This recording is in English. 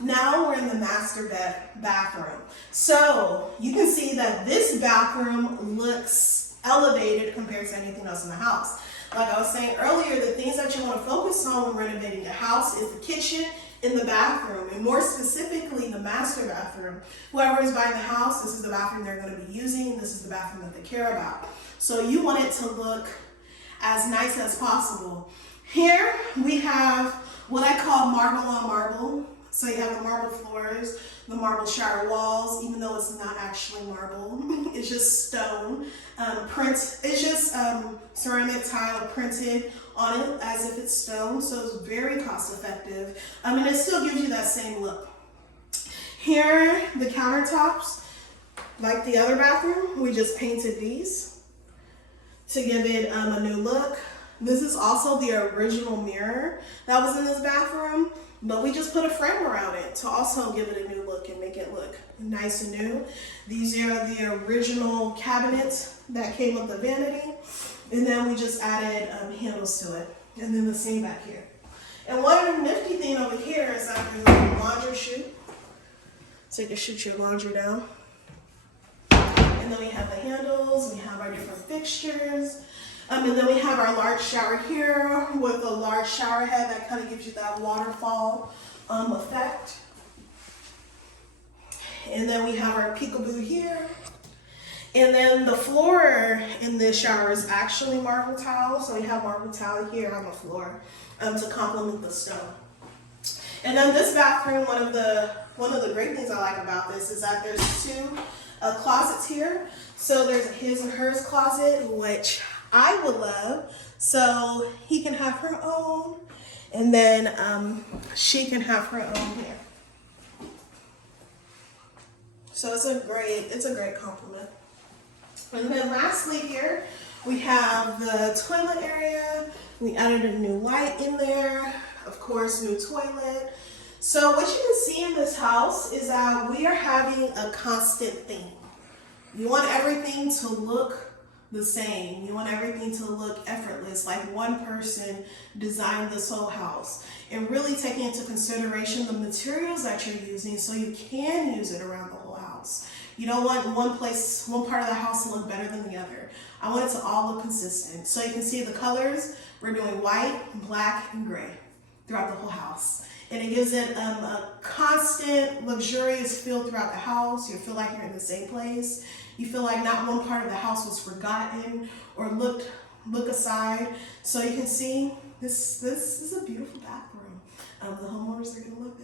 Now we're in the master bathroom. So you can see that this bathroom looks elevated compared to anything else in the house. Like I was saying earlier, the things that you want to focus on when renovating the house is the kitchen and the bathroom, and more specifically the master bathroom. Whoever is buying the house, this is the bathroom they're going to be using. This is the bathroom that they care about. So you want it to look as nice as possible. Here we have what I call marble on marble. So you have the marble floors, the marble shower walls, even though it's not actually marble, it's just stone. It's just ceramic tile printed on it as if it's stone, so it's very cost effective. And it still gives you that same look. Here, the countertops, like the other bathroom, we just painted these to give it a new look. This is also the original mirror that was in this bathroom, but we just put a frame around it to also give it a new look and make it look nice and new. These are the original cabinets that came with the vanity, and then we just added handles to it, and then the same back here. And one nifty thing over here is that there's a laundry chute, so you can shoot your laundry down. And then we have the handles, we have our different fixtures. And then we have our large shower here with a large shower head that kind of gives you that waterfall effect. And then we have our peekaboo here. And then the floor in this shower is actually marble tile. So we have marble tile here on the floor to complement the stone. And then this bathroom, one of the great things I like about this is that there's two closets here. So there's a his and hers closet, which I would love, so he can have her own, and then she can have her own here. So it's a great compliment. And then lastly here, we have the toilet area. We added a new light in there, of course, new toilet. So what you can see in this house is that we are having a constant theme. You want everything to look the same. You want everything to look effortless, like one person designed this whole house, and really taking into consideration the materials that you're using so you can use it around the whole house. You don't want one part of the house to look better than the other. I want it to all look consistent. So you can see the colors, we're doing white, black, and gray throughout the whole house. And it gives it a constant, luxurious feel throughout the house. You feel like you're in the same place. You feel like not one part of the house was forgotten or look aside. So you can see this is a beautiful bathroom. The homeowners are going to love